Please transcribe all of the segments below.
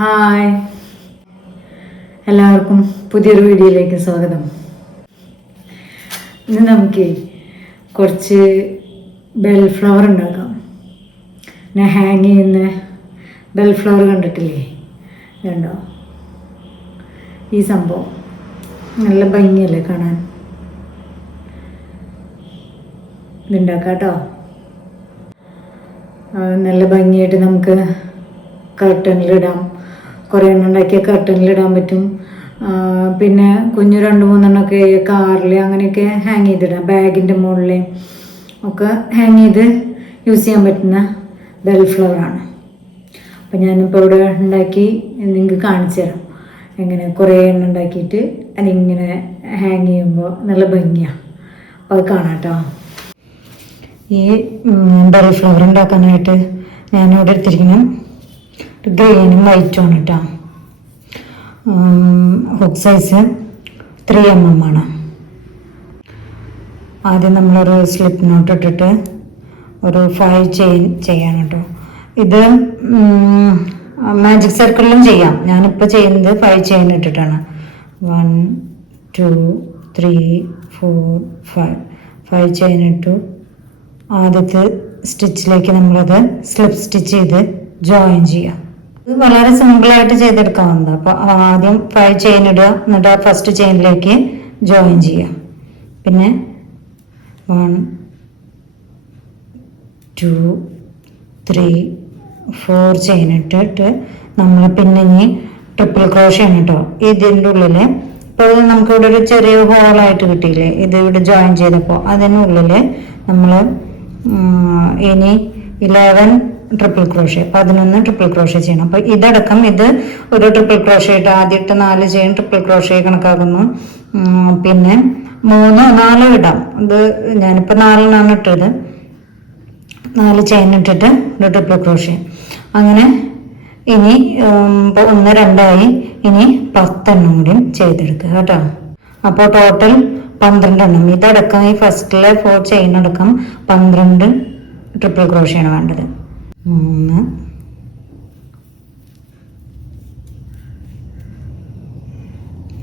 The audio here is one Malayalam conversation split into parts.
ഹായ്, എല്ലാവർക്കും പുതിയൊരു വീഡിയോയിലേക്ക് സ്വാഗതം. ഇന്ന് നമുക്ക് കുറച്ച് ബെൽ ഫ്ലവർ ഉണ്ടാക്കാം. ഞാൻ ഹാങ് ചെയ്യുന്ന ബെൽ ഫ്ലവർ കണ്ടിട്ടില്ലേ? കണ്ടോ? ഈ സംഭവം നല്ല ഭംഗിയല്ലേ കാണാൻ? ഇതുണ്ടാക്കാം കേട്ടോ. നല്ല ഭംഗിയായിട്ട് നമുക്ക് കർട്ടനിലിടാം. കുറേ എണ്ണം ഉണ്ടാക്കിയ കർട്ടനിലിടാൻ പറ്റും. പിന്നെ കുഞ്ഞു 2-3 കാറിൽ അങ്ങനെയൊക്കെ ഹാങ് ചെയ്തിടാം. ബാഗിൻ്റെ മുകളിൽ ഒക്കെ ഹാങ് ചെയ്ത് യൂസ് ചെയ്യാൻ പറ്റുന്ന ബെൽ ഫ്ലവറാണ്. അപ്പം ഞാനിപ്പോൾ ഇവിടെ ഉണ്ടാക്കി നിങ്ങൾക്ക് കാണിച്ചു തരാം. എങ്ങനെ കുറേ എണ്ണം ഉണ്ടാക്കിയിട്ട് അതിങ്ങനെ ഹാങ് ചെയ്യുമ്പോൾ നല്ല ഭംഗിയാണ്. അപ്പോൾ അത് കാണാം കേട്ടോ. ഈ ബെൽ ഫ്ലവർ ഉണ്ടാക്കാനായിട്ട് ഞാനിവിടെ എടുത്തിരിക്കണം ഗ്രീനും വൈറ്റുമാണ് കേട്ടോ. ഹുക്ക് സൈസ് 3mm ആണ്. ആദ്യം നമ്മളൊരു സ്ലിപ്പ് നോട്ട് ഇട്ടിട്ട് ഒരു 5 ചെയിൻ ചെയ്യണം കേട്ടോ. ഇത് മാജിക് സർക്കിളിലും ചെയ്യാം. ഞാനിപ്പോൾ ചെയ്യുന്നത് 5 ചെയിൻ ഇട്ടിട്ടാണ്. 1 2 3 4 5 ചെയിൻ ഇട്ടു. ആദ്യത്തെ സ്റ്റിച്ചിലേക്ക് നമ്മളത് സ്ലിപ്പ് സ്റ്റിച്ച് ചെയ്ത് ജോയിൻ ചെയ്യാം. ഇത് വളരെ സിമ്പിളായിട്ട് ചെയ്തെടുക്കാവുന്നതാണ്. അപ്പോൾ ആദ്യം 5 ചെയിൻ ഇടുക, എന്നിട്ട് ആ ഫസ്റ്റ് ചെയിനിലേക്ക് ജോയിൻ ചെയ്യാം. പിന്നെ 1 2 3 4 ചെയിൻ ഇട്ടിട്ട് നമ്മൾ പിന്നെ ഇനി ട്രിപ്പിൾ ക്രോഷ്യ ആണ് കേട്ടോ. ഇതിൻ്റെ ഉള്ളിൽ ഇപ്പോൾ നമുക്കിവിടെ ഒരു ചെറിയ ഹോളായിട്ട് കിട്ടിയില്ലേ, ഇത് ഇവിടെ ജോയിൻ ചെയ്തപ്പോൾ അതിനുള്ളിൽ നമ്മൾ ഇനി 11 ട്രിപ്പിൾ ക്രോഷ്യ, 11 ട്രിപ്പിൾ ക്രോഷ്യ ചെയ്യണം. അപ്പോൾ ഇതടക്കം ഇത് ഒരു ട്രിപ്പിൾ ക്രോഷ്യ ഇട്ട് ആദ്യത്തെ 4 ചെയിൻ ട്രിപ്പിൾ ക്രോഷ്യ കണക്കാക്കുന്നു. പിന്നെ 3 4 ഇടാം. ഇത് ഞാനിപ്പോൾ 4 ഇട്ടത്. 4 ചെയിൻ ഇട്ടിട്ട് ഒരു ട്രിപ്പിൾ ക്രോഷ്യ. അങ്ങനെ ഇനി ഇപ്പോൾ 1 2 ആയി. ഇനി 10 എണ്ണം കൂടി ചെയ്തെടുക്കുക കേട്ടോ. അപ്പോൾ ടോട്ടൽ 12 എണ്ണം. ഇതടക്കം ഈ ഫസ്റ്റിലെ 4 ചെയിൻ അടക്കം 12 ട്രിപ്പിൾ ക്രോഷ്യാണ് വേണ്ടത്. 3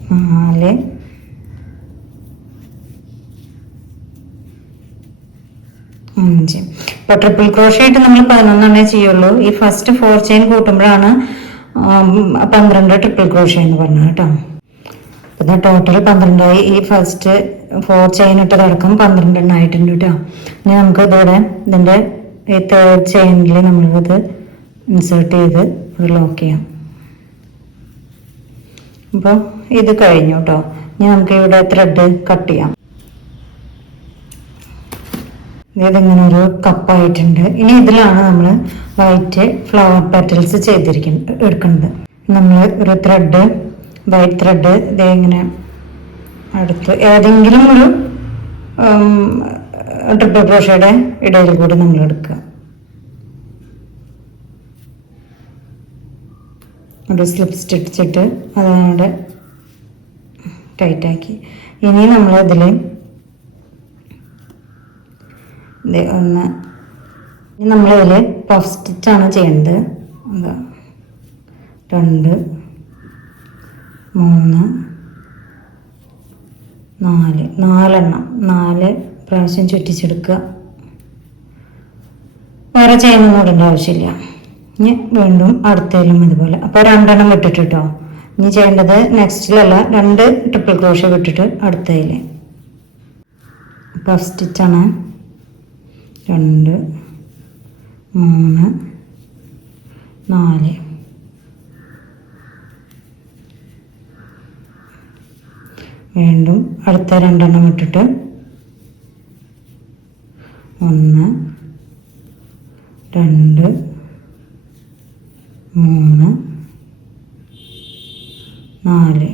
4 5. ഇപ്പോൾ ട്രിപ്പിൾ ക്രോഷ്യ ആയിട്ട് നമ്മൾ 11 ചെയ്യുള്ളൂ. ഈ ഫസ്റ്റ് 4 ചെയിൻ കൂട്ടുമ്പോഴാണ് 12 ട്രിപ്പിൾ ക്രോഷ്യ എന്ന് പറഞ്ഞത് കേട്ടോ. ഇത് ടോട്ടൽ 12 ആയി. ഈ ഫസ്റ്റ് 4 ചെയിൻ ഇട്ടതടക്കം 12 എണ്ണം ആയിട്ടുണ്ട് കേട്ടോ. ഇനി നമുക്ക് ഇതോടെ ഇതിൻ്റെ ഈ 3rd ചെയിനിൽ നമ്മളിത് ഇൻസേർട്ട് ചെയ്ത് ഇത് ലോക്ക് ചെയ്യാം. അപ്പോൾ ഇത് കഴിഞ്ഞു കേട്ടോ. ഇനി നമുക്ക് ഇവിടെ ത്രെഡ് കട്ട് ചെയ്യാം. ഇതിങ്ങനെ ഒരു കപ്പായിട്ടുണ്ട്. ഇനി ഇതിലാണ് നമ്മൾ വൈറ്റ് ഫ്ലവർ പെറ്റൽസ് എടുക്കുന്നത്. നമ്മൾ ഒരു ത്രെഡ്, വൈറ്റ് ത്രെഡ് ഇതേ ഇങ്ങനെ അടുത്ത് ഏതെങ്കിലും ഒരു ട്രിപ്പിൾ ക്രോഷ്യയുടെ ഇടയിൽ കൂടി നമ്മൾ എടുക്കുക. ഒരു സ്ലിപ്പ് സ്റ്റിച്ചിട്ട് അതവിടെ ടൈറ്റാക്കി. ഇനി നമ്മൾ ഇതിൽ നമ്മളിതിൽ പഫ് സ്റ്റിച്ചാണ് ചെയ്യേണ്ടത്. 2 3 4 എണ്ണം 4 പ്രാവശ്യം ചുറ്റിച്ചെടുക്കുക. വേറെ ചെയിനൊന്നും ഇടേണ്ട ആവശ്യമില്ല. ഇനി വീണ്ടും അടുത്തതിലും അതുപോലെ. അപ്പോൾ 2 എണ്ണം വിട്ടിട്ട് കേട്ടോ. ഇനി ചെയ്യേണ്ടത് നെക്സ്റ്റിലല്ല, 2 ട്രിപ്പിൾ ക്രോഷ്യ വിട്ടിട്ട് അടുത്തതിൽ പഫ് സ്റ്റിച്ചാണ്. 2 3 4 വീണ്ടും അടുത്ത 2 എണ്ണം വിട്ടിട്ട് 1 2 3 4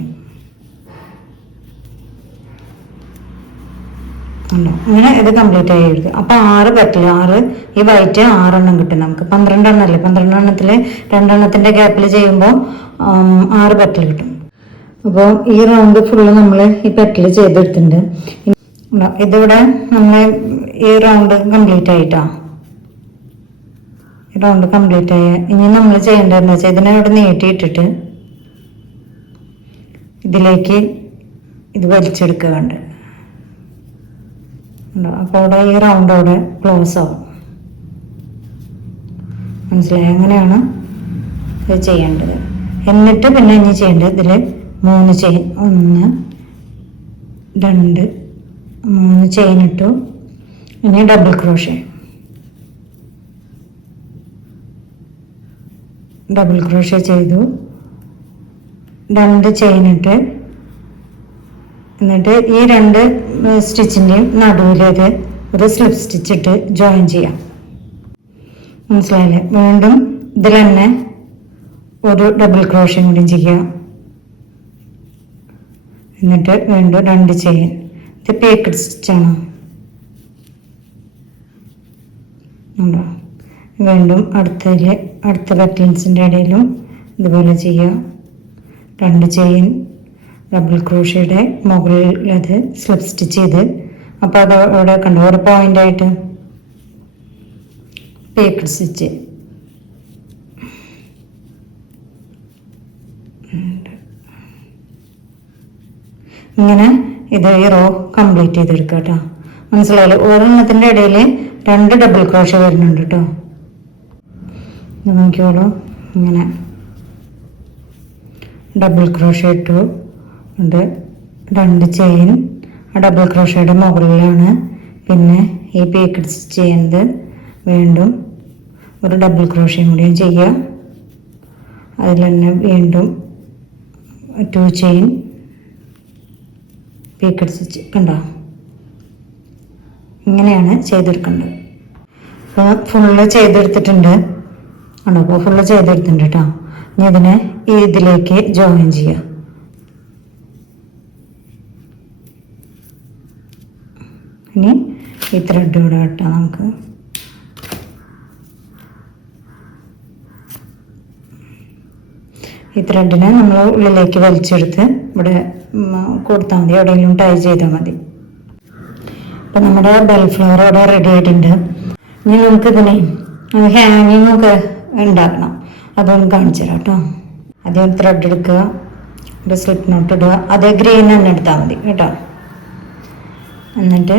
ഉണ്ടോ. അങ്ങനെ ഇത് കംപ്ലീറ്റ് ആയി എടുക്കുക. അപ്പോൾ 6 പെറ്റൽ, 6 ഈ വൈറ്റ് 6 എണ്ണം കിട്ടും നമുക്ക്. 12 എണ്ണമല്ലേ, 12 എണ്ണത്തിൽ 2 എണ്ണത്തിൻ്റെ ഗ്യാപ്പിൽ ചെയ്യുമ്പോൾ 6 പെറ്റൽ കിട്ടും. അപ്പോൾ ഈ റൗണ്ട് ഫുള്ള് നമ്മൾ ഈ പെറ്റൽ ചെയ്തെടുത്തിട്ടുണ്ട്. ഇതിവിടെ നമ്മൾ ഈ റൗണ്ട് കംപ്ലീറ്റ് ആയിട്ടാ. റൗണ്ട് കംപ്ലീറ്റ് ആയ ഇനി നമ്മൾ ചെയ്യേണ്ടതെന്ന് വെച്ചാൽ ഇതിനെ അവിടെ നീട്ടിയിട്ടിട്ട് ഇതിലേക്ക് ഇത് വലിച്ചെടുക്കുക വേണ്ട. അപ്പോൾ അവിടെ ഈ റൗണ്ട് അവിടെ ക്ലോസ് ആവും. മനസ്സിലായി? അങ്ങനെയാണ് ഇത് ചെയ്യേണ്ടത്. എന്നിട്ട് പിന്നെ ഇനി ചെയ്യേണ്ടത് ഇതിൽ 3 ചെയിൻ, 1 2 3 ചെയിൻ ഇട്ടു. ഇനി ഡബിൾ ക്രോഷേ ചെയ്തു, 2 ചെയിൻ ഇട്ട്, എന്നിട്ട് ഈ 2 സ്റ്റിച്ചിൻ്റെയും നടുവിലേത് ഒരു സ്ലിപ്പ് സ്റ്റിച്ച് ഇട്ട് ജോയിൻ ചെയ്യാം. മനസ്സിലായില്ലേ? വീണ്ടും ഇതിൽ തന്നെ ഒരു ഡബിൾ ക്രോഷ്യം കൂടി ചെയ്യാം. എന്നിട്ട് വീണ്ടും 2 ചെയിൻ. ഇത് പേക്കഡ് സ്റ്റിച്ചാണ്. വീണ്ടും അടുത്ത ബട്ടൺസിൻ്റെ ഇടയിലും ഇതുപോലെ ചെയ്യാം. 2 ചെയിൻ, ഡബിൾ ക്രോഷ്യയുടെ മുകളിൽ അത് സ്ലിപ്പ് സ്റ്റിച്ച് ചെയ്ത്, അപ്പോൾ അത് അവിടെ കണ്ടോ ഒരു പോയിൻ്റായിട്ട് പേക്കഡ് സ്റ്റിച്ച്. ഇങ്ങനെ ഇത് ഈ റോ കംപ്ലീറ്റ് ചെയ്തെടുക്കുക കേട്ടോ. മനസ്സിലായാലും ഒരെണ്ണത്തിൻ്റെ ഇടയിൽ 2 ഡബിൾ ക്രോഷ്യ വരുന്നുണ്ട് കേട്ടോ. ഇത് നോക്കിയോളൂ, ഇങ്ങനെ ഡബിൾ ക്രോഷ്യ ഇട്ടു ഉണ്ട്, 2 ചെയിൻ ആ ഡബിൾ ക്രോഷ്യയുടെ മുകളിലാണ്. പിന്നെ ഈ പേക്കഡ് സ്റ്റിച്ച് ചെയ്യുന്നത് വീണ്ടും ഒരു ഡബിൾ ക്രോഷ്യം കൂടിയും ചെയ്യുക. അതിൽ തന്നെ വീണ്ടും 2 ചെയിൻ പേക്കഡ് സ്റ്റിച്ച്. കണ്ടോ? ഇങ്ങനെയാണ് ചെയ്തെടുക്കേണ്ടത്. അപ്പോൾ ഫുള്ള് ചെയ്തെടുത്തിട്ടുണ്ട്. ആണോ? അപ്പോൾ ഫുള്ള് ചെയ്തെടുത്തിട്ടുണ്ട് കേട്ടോ. ഇനി ഇതിനെ ഇതിലേക്ക് ജോയിൻ ചെയ്യുക. ഇനി ഈ ത്രെഡ് ഇവിടെ വെട്ടാം നമുക്ക്. ഈ ത്രെഡിനെ നമ്മൾ ഉള്ളിലേക്ക് വലിച്ചെടുത്ത് ഇവിടെ കൊടുത്താൽ മതി, എവിടെയെങ്കിലും ടൈ ചെയ്താൽ മതി. അപ്പം നമ്മുടെ ബെൽ ഫ്ലവർ അവിടെ റെഡി ആയിട്ടുണ്ട്. ഇനി നമുക്കിതിനെ ഹാങ്ങിങ് ഒക്കെ ഉണ്ടാക്കണം. അതൊന്ന് കാണിച്ചു തരാം കേട്ടോ. ആദ്യം ത്രെഡ് എടുക്കുക, ഒരു സ്ലിപ്പ് നോട്ട് ഇടുക. അതേ ഗ്രീൻ തന്നെ എടുത്താൽ മതി കേട്ടോ. എന്നിട്ട്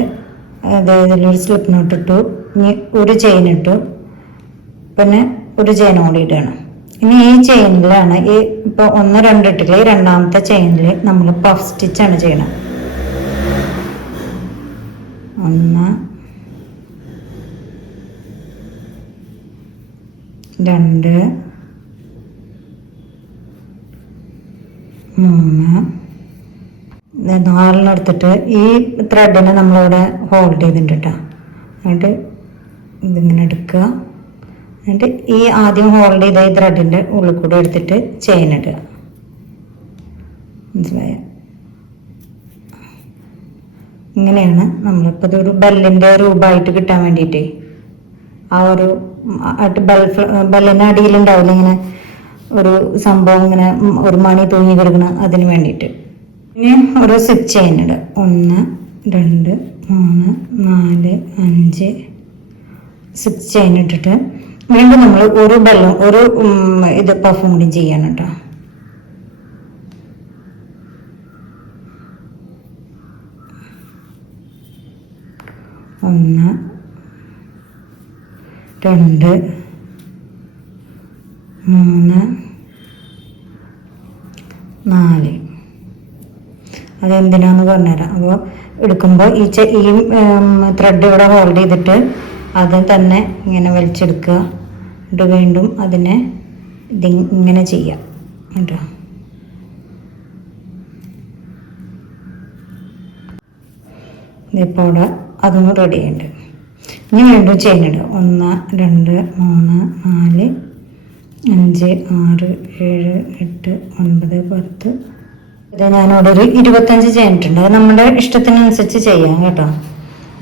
അതായത് ഇതിലൊരു സ്ലിപ്പ് നോട്ട് ഇട്ടു. ഇനി ഒരു ചെയിൻ ഇട്ടു, പിന്നെ ഒരു ചെയിൻ കൂടി ഇടുകയാണ്. ഇനി ഈ ചെയിനിലാണ് ഈ ഇപ്പോൾ 1 2 ഇട്ടില്ലേ, രണ്ടാമത്തെ ചെയിനിൽ നമ്മൾ പഫ് സ്റ്റിച്ചാണ് ചെയ്യണം. 1 2 3 4 എടുത്തിട്ട് ഈ ത്രെഡിനെ നമ്മളിവിടെ ഹോൾഡ് ചെയ്തിട്ടുണ്ട് കേട്ടോ. എന്നിട്ട് ഇതിങ്ങനെ എടുക്കുക. എന്നിട്ട് ഈ ആദ്യം ഹോൾഡ് ചെയ്ത ഈ ത്രെഡിൻ്റെ ഉള്ളിൽ കൂടെ എടുത്തിട്ട് ചെയിൻ ഇടുക. മനസ്സിലായോ? ഇങ്ങനെയാണ് നമ്മളിപ്പോൾ ഇതൊരു ബെല്ലിൻ്റെ രൂപമായിട്ട് കിട്ടാൻ വേണ്ടിയിട്ട് ആ ഒരു ബെല്ലിൻ്റെ അടിയിലുണ്ടാവില്ല ഇങ്ങനെ ഒരു സംഭവം, ഇങ്ങനെ ഒരു മണി തൂങ്ങി കിടക്കണം, അതിന് വേണ്ടിയിട്ട്. ഇനി ഒരു സ്റ്റിച്ച് ചെയിൻ ഇടുക. 1 2 3 4 5 സ്റ്റിച്ച് ചെയിൻ ഇട്ടിട്ട് വീണ്ടും നമ്മൾ ഒരു ഇത് പഫും കൂടി ചെയ്യണം കേട്ടോ. ഒന്ന് 2 3 4. അതെന്തിനാന്ന് പറഞ്ഞുതരാം. അപ്പോൾ എടുക്കുമ്പോൾ ഈ ത്രെഡ് ഇവിടെ ഹോൾഡ് ചെയ്തിട്ട് അത് തന്നെ ഇങ്ങനെ വലിച്ചെടുക്കുക. എന്നിട്ട് വീണ്ടും അതിനെ ഇങ്ങനെ ചെയ്യാം കേട്ടോ. ഇതിപ്പോൾ ഇവിടെ അതും റെഡി ആയിട്ടുണ്ട്. ഇനി വീണ്ടും ചെയിൻ ഇടുക. 1 2 3 4 5 6 7 8 9 10. ഇത് ഞാനിവിടെ ഒരു 25 ചെയിൻ ഇട്ടിട്ടുണ്ട്. അത് നമ്മുടെ ഇഷ്ടത്തിനനുസരിച്ച് ചെയ്യാം കേട്ടോ.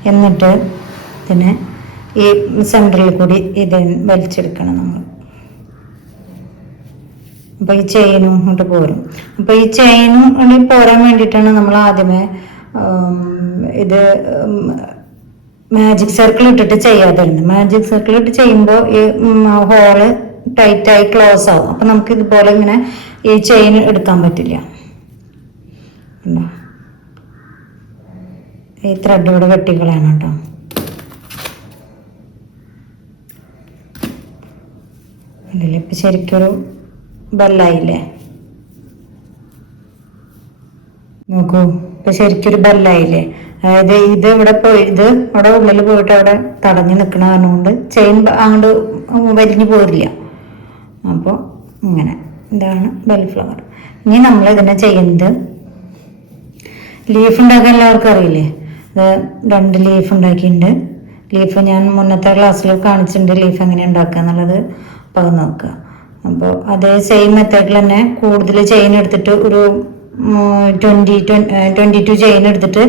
എന്നിട്ട് ഇതിനെ ഈ സെൻറ്ററിൽ കൂടി ഇത് വലിച്ചെടുക്കണം നമ്മൾ. അപ്പോൾ ഈ ചെയിനും ഇങ്ങോട്ട് പോരും. അപ്പോൾ ഈ ചെയിനും പോരാൻ വേണ്ടിയിട്ടാണ് നമ്മൾ ആദ്യമേ ഇത് മാജിക് സർക്കിൾ ഇട്ടിട്ട് ചെയ്യാതിരുന്നത്. മാജിക് സർക്കിൾ ഇട്ട് ചെയ്യുമ്പോൾ ഈ ഹോള് ടൈറ്റായി ക്ലോസ് ആവും. അപ്പം നമുക്ക് ഇതുപോലെ ഇങ്ങനെ ഈ ചെയിൻ എടുക്കാൻ പറ്റില്ല. ഈ ത്രെഡ് ഇവിടെ വെട്ടിക്കളയാണ് കേട്ടോ. ഇപ്പം ശരിക്കൊരു ബെല്ലായില്ലേ, നോക്കൂ. ഇപ്പം ശരിക്കൊരു ബെല്ലായില്ലേ. അതായത് ഇത് ഇവിടെ പോയി, ഇത് അവിടെ ഉള്ളിൽ പോയിട്ട് അവിടെ തടഞ്ഞു നിൽക്കണ കാരണം ചെയിൻ അങ്ങോട്ട് വലിഞ്ഞു പോരില്ല. അപ്പോൾ ഇങ്ങനെ ഇതാണ് ബെൽ ഫ്ലവർ. ഇനി നമ്മൾ ഇതിനെ ചെയ്യുന്നത് ലീഫ് ഉണ്ടാക്കാൻ എല്ലാവർക്കും അറിയില്ലേ. അത് 2 ലീഫ് ഉണ്ടാക്കിയിട്ടുണ്ട്. ലീഫ് ഞാൻ മുന്നത്തെ ക്ലാസ്സിൽ കാണിച്ചിട്ടുണ്ട് ലീഫ് എങ്ങനെ ഉണ്ടാക്കുക എന്നുള്ളത്. അപ്പോൾ അത് നോക്കുക. അപ്പോൾ അതേ സെയിം മെത്തേഡിൽ തന്നെ കൂടുതൽ ചെയിൻ എടുത്തിട്ട് ഒരു 22 ചെയിൻ എടുത്തിട്ട്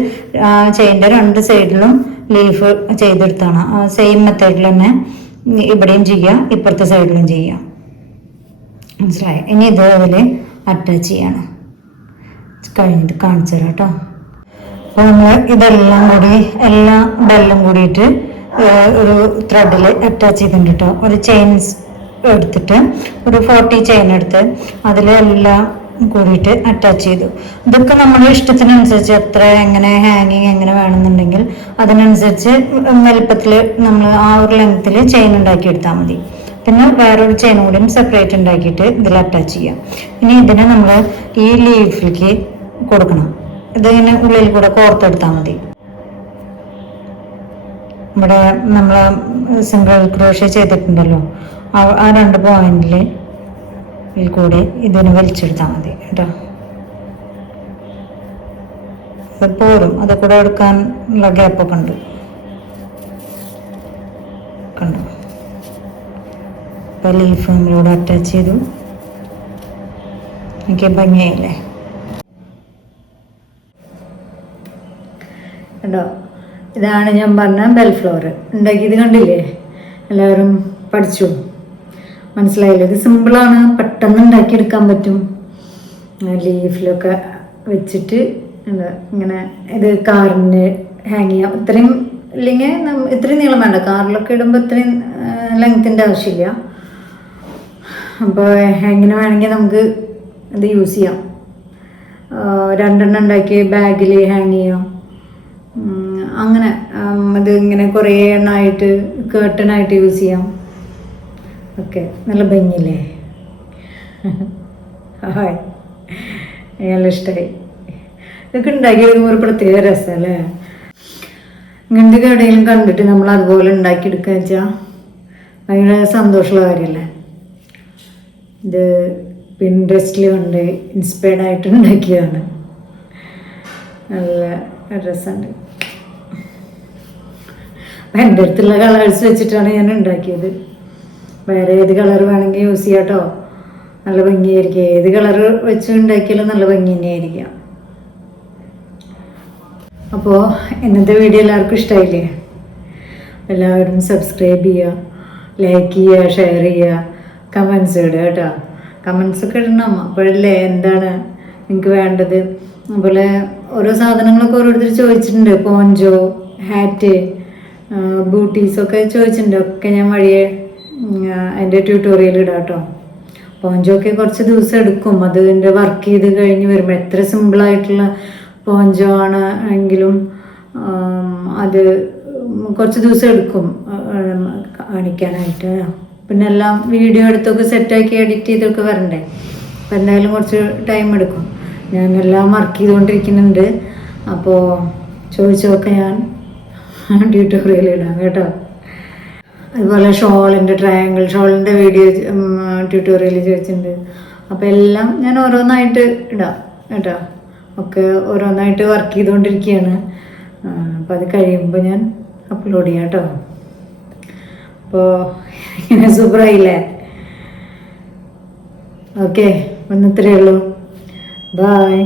ആ ചെയിൻ്റെ 2 സൈഡിലും ലീഫ് ചെയ്തെടുത്താണ്. ആ സെയിം മെത്തേഡിൽ തന്നെ ഇവിടെയും ചെയ്യുക, ഇപ്പുറത്തെ സൈഡിലും ചെയ്യുക. മനസ്സിലായി? ഇനി ഇത് അതിൽ അറ്റാച്ച് ചെയ്യണം. കഴിഞ്ഞിട്ട് കാണിച്ചു തരാം കേട്ടോ. അപ്പോൾ നമ്മൾ ഇതെല്ലാം കൂടി എല്ലാ ബെല്ലും കൂടിയിട്ട് ഒരു ത്രെഡിൽ അറ്റാച്ച് ചെയ്തിട്ടുണ്ട് കേട്ടോ. ഒരു ചെയിൻസ് എടുത്തിട്ട് ഒരു 40 ചെയിൻ എടുത്ത് അതിലെല്ലാം കൂടിയിട്ട് അറ്റാച്ച് ചെയ്തു. ഇതൊക്കെ നമ്മുടെ ഇഷ്ടത്തിനനുസരിച്ച് എത്ര എങ്ങനെ ഹാങ്ങിങ് എങ്ങനെ വേണമെന്നുണ്ടെങ്കിൽ അതിനനുസരിച്ച് വലുപ്പത്തിൽ നമ്മൾ ആ ഒരു ലെങ്ത്തിൽ ചെയിൻ ഉണ്ടാക്കി എടുത്താൽ മതി. പിന്നെ വേറൊരു ചെയിൻ കൂടിയും സെപ്പറേറ്റ് ഉണ്ടാക്കിയിട്ട് ഇതിൽ അറ്റാച്ച് ചെയ്യാം. ഇനി ഇതിനെ നമ്മൾ ഈ ലീഫിലേക്ക് കൊടുക്കണം. ഇതിങ്ങനെ ഉള്ളിൽ കൂടെ കോർത്തെടുത്താൽ മതി. ഇവിടെ നമ്മൾ സിംഗിൾ ക്രോഷ്യ ചെയ്തിട്ടുണ്ടല്ലോ, ആ 2 പോയിന്റിൽ കൂടെ ഇതിന് വലിച്ചെടുത്താൽ മതി കേട്ടോ. അത് പോരും, അത് കൂടെ എടുക്കാനുള്ള ഗ്യാപ്പൊക്കെ ഉണ്ട് കണ്ടോ. ഇപ്പം ലീഫ് നമ്മളിവിടെ അറ്റാച്ച് ചെയ്തു. എനിക്ക് ഭംഗിയായില്ലേ കേട്ടോ. ഇതാണ് ഞാൻ പറഞ്ഞ ബെൽ ഫ്ലവർ ഉണ്ടാക്കിയത്. കണ്ടില്ലേ, എല്ലാവരും പഠിച്ചു, മനസ്സിലായില്ലേ? ഇത് സിമ്പിളാണ്, പെട്ടെന്ന് ഉണ്ടാക്കിയെടുക്കാൻ പറ്റും. ലീഫിലൊക്കെ വെച്ചിട്ട് എന്താ ഇങ്ങനെ ഇത് കാറിന് ഹാങ് ചെയ്യാം. ഇത്രയും ഇല്ലെങ്കിൽ ഇത്രയും നീളം വേണ്ട, കാറിലൊക്കെ ഇടുമ്പോൾ ഇത്രയും ലെങ്ത്തിൻ്റെ ആവശ്യമില്ല. അപ്പോൾ എങ്ങനെ വേണമെങ്കിൽ നമുക്ക് ഇത് യൂസ് ചെയ്യാം. 2 ഉണ്ടാക്കി ബാഗിൽ ഹാങ് ചെയ്യാം. അങ്ങനെ ഇത് ഇങ്ങനെ കുറേ എണ്ണമായിട്ട് കേട്ടനായിട്ട് യൂസ് ചെയ്യാം. ഓക്കെ, നല്ല ഭംഗിയില്ലേ? ഹായ്, നല്ല ഇഷ്ടമായി. ഇതൊക്കെ ഉണ്ടാക്കിയെടുക്കുമ്പോൾ ഒരു പ്രത്യേക രസമല്ലേ? ഇങ്ങനത്തെ കടയിലും കണ്ടിട്ട് നമ്മൾ അതുപോലെ ഉണ്ടാക്കിയെടുക്കുക വെച്ചാൽ ഭയങ്കര സന്തോഷമുള്ള കാര്യമല്ലേ? ഇത് പിൻട്രസ്റ്റിൽ കണ്ട് ഇൻസ്പയർഡ് ആയിട്ട് ഉണ്ടാക്കിയതാണ്. നല്ല രസമുണ്ട്. എൻ്റെ അടുത്തുള്ള കളേഴ്സ് വെച്ചിട്ടാണ് ഞാൻ ഉണ്ടാക്കിയത്. വേറെ ഏത് കളർ വേണമെങ്കിൽ യൂസ് ചെയ്യാം കേട്ടോ. നല്ല ഭംഗിയായിരിക്കും. ഏത് കളർ വെച്ച് ഉണ്ടാക്കിയാലും നല്ല ഭംഗി തന്നെയായിരിക്കാം. അപ്പോൾ ഇന്നത്തെ വീഡിയോ എല്ലാവർക്കും ഇഷ്ടമായില്ലേ? എല്ലാവരും സബ്സ്ക്രൈബ് ചെയ്യുക, ലൈക്ക് ചെയ്യുക, ഷെയർ ചെയ്യുക, കമൻസ് ഇടുക കേട്ടോ. കമൻസൊക്കെ ഇടണം, അപ്പോഴല്ലേ എന്താണ് നിങ്ങൾക്ക് വേണ്ടത്. അതുപോലെ ഓരോ സാധനങ്ങളൊക്കെ ഓരോരുത്തർ ചോദിച്ചിട്ടുണ്ട്. പോഞ്ചോ, ഹാറ്റ്, ബൂട്ടീസൊക്കെ ചോദിച്ചിട്ടുണ്ട്. ഒക്കെ ഞാൻ വഴിയെ അതിൻ്റെ ട്യൂട്ടോറിയൽ ഇടാം കേട്ടോ. പോഞ്ചോക്കെ കുറച്ച് ദിവസം എടുക്കും. അത് എൻ്റെ വർക്ക് ചെയ്ത് കഴിഞ്ഞ് വരുമ്പോൾ എത്ര സിമ്പിളായിട്ടുള്ള പോഞ്ചോ ആണ് എങ്കിലും അത് കുറച്ച് ദിവസം എടുക്കും കാണിക്കാനായിട്ട്. പിന്നെ എല്ലാം വീഡിയോ എടുത്തൊക്കെ സെറ്റാക്കി എഡിറ്റ് ചെയ്തൊക്കെ വരണ്ടേ. അപ്പം എന്തായാലും കുറച്ച് ടൈം എടുക്കും. ഞാൻ എല്ലാം വർക്ക് ചെയ്തുകൊണ്ടിരിക്കുന്നുണ്ട്. അപ്പോൾ ചോദിച്ചതൊക്കെ ഞാൻ ട്യൂട്ടോറിയൽ ഇടാം കേട്ടോ. അതുപോലെ ഷോളിൻ്റെ ട്രയാങ്കിൾ ഷോളിൻ്റെ വീഡിയോ ട്യൂട്ടോറിയൽ ചോദിച്ചിട്ടുണ്ട്. അപ്പോൾ എല്ലാം ഞാൻ ഓരോന്നായിട്ട് ഇടാം കേട്ടോ. ഒക്കെ ഓരോന്നായിട്ട് വർക്ക് ചെയ്തുകൊണ്ടിരിക്കുകയാണ്. അപ്പോൾ അത് കഴിയുമ്പോൾ ഞാൻ അപ്ലോഡ് ചെയ്യാം കേട്ടോ. അപ്പോൾ ഇങ്ങനെ സൂപ്പറായില്ലേ? ഓക്കെ, ഇത്രയേ ഉള്ളൂ. ബായ്.